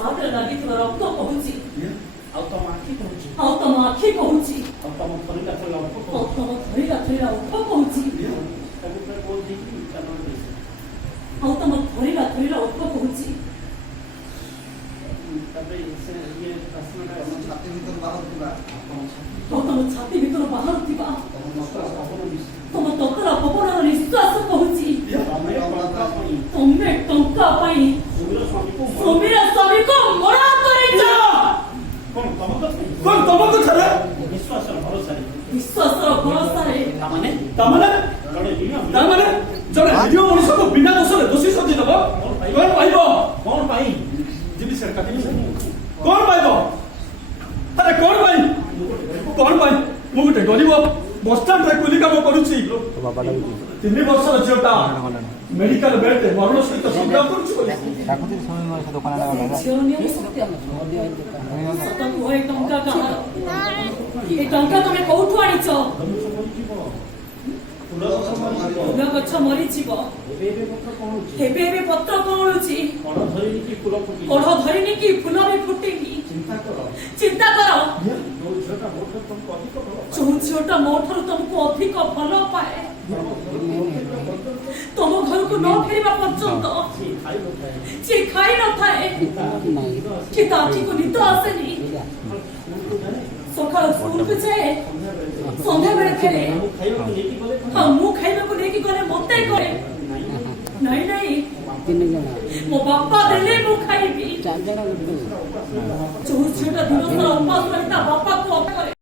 ସାତରେ ଲାଗିଥିବା ରକ୍ତ କହୁଛି, ଆଉ ତମ ଆଖି କହୁଛି, ଆଉ ତମ ଆଖି କହୁଛି, ଆଉ ତମ ଥରିଲା ଥରିଲା ଅଳ୍ପ ଆଉ କହୁଛି, ତମ ଧରିଲା ଧରିଲା ଓଠ କହୁଛି, ସବୁବେଳେ କହୁଛି ଚାଲ ଆଉ ତମ ଧରିଲା ଧରିଲା ଓଠ କହୁଛି। ତାପରେ ସେ ଇଏ ପ୍ରଶ୍ନଟା ତମ ଛାତି ଭିତରୁ ବାହାରୁଥିବା ଆଉ ତମ ଛାତି ଭିତରୁ ବାହାରୁଥିବା ତମ ମସ୍ତକ ପବନ ମିଶି ତମ ତତଲା ପବନର ନିଶ୍ୱାସ କହୁଛି, ତମେ ଟଙ୍କା ପାଇଁ ତମେ ଟଙ୍କା ପାଇଁ ସୁମିର ସ୍ୱାମୀକୁ ସୁମିର ସ୍ୱାମୀକୁ ମରା କରିଛ। କଣ ତମ କଥା କଣ ତମ କଥାରେ ବିଶ୍ୱାସର ଭରସାରେ ବିଶ୍ୱାସର ଭରସାରେ ତାମାନେ ତାମାନେ ଜଣେ ନିରୀହ ତାମାନେ ଜଣେ ନିରୀହ ମଣିଷକୁ ବିନା ଦୋଷରେ ଦୋଷୀ ସଜାଇ ଦେବ କଣ ପାଇବ? କଣ ପାଇଁ ଯିବି ସେ କାଟିବି କଣ ପାଇବ? ଆରେ କଣ ପାଇଁ? କଣ ପାଇଁ? ମୁଁ ଗୋଟେ ଗରିବ ବସଷ୍ଟାଣ୍ଡରେ କୁଲି କାମ କରୁଛି। 3 ବର୍ଷର ଝିଅଟା ମେଡିକାଲ ବେଡରେ ମରଣ ସହିତ ସଂଗ୍ରାମ କରୁଛି ବୋଲି ଝିଅର ନିୟମ ସତ୍ୟ। ସତ କୁହ, ଏ ଟଙ୍କା କାହାର? ଏ ଟଙ୍କା ତମେ କୋଉଠୁ ଆଣିଛ? ଫୁଲ ଗଛ ମରିଯିବ, ଫୁଲ ଗଛ ମରିଯିବ, ଏବେ କଥା କଣ ହଉଛି ଏବେ ଏବେ ପତ୍ର କଅଁଳୁଛି, କଣ ଧରିନି କି ଫୁଲ ଫୁଟି କଢ଼ ଧରିନି କି ଫୁଲ ବି ଫୁଟିନି। ଚିନ୍ତା କର ଚିନ୍ତା କର, ଯୋଉ ଝିଅଟା ମୋର ତମକୁ ଅଧିକ ଭଲ ପାଏ, ଯୋଉ ଝିଅଟା ମୋ ଠାରୁ ତମକୁ ଅଧିକ ଭଲ ପାଏ, ତମ ଘରକୁ ନ ଫେରିବା ପର୍ଯ୍ୟନ୍ତ ସିଏ ଖାଇବ ଖାଏ ସେ ଖାଇ ନଥାଏ କି ତା ଆଖିକୁ ନିଦ ଆସେନି। ସକାଳ ସ୍କୁଲକୁ ଯାଏ, ସନ୍ଧ୍ୟାବେଳେ ଫେରେ, ଖାଇବାକୁ ନେଇକି ଗଲେ ହଁ ମୁଁ ଖାଇବାକୁ ନେଇକି ଗଲେ ମତେ କରେ ନାଇଁ ନାଇଁ ମୋ ବାପା ଦେଲେ ମୁଁ ଖାଇବି। ଯୋଉ ଝିଅଟା ଦିନ ସାରା ଉପାସ ରହି ତା ବାପାକୁ ଅପେକ୍ଷା କରେ।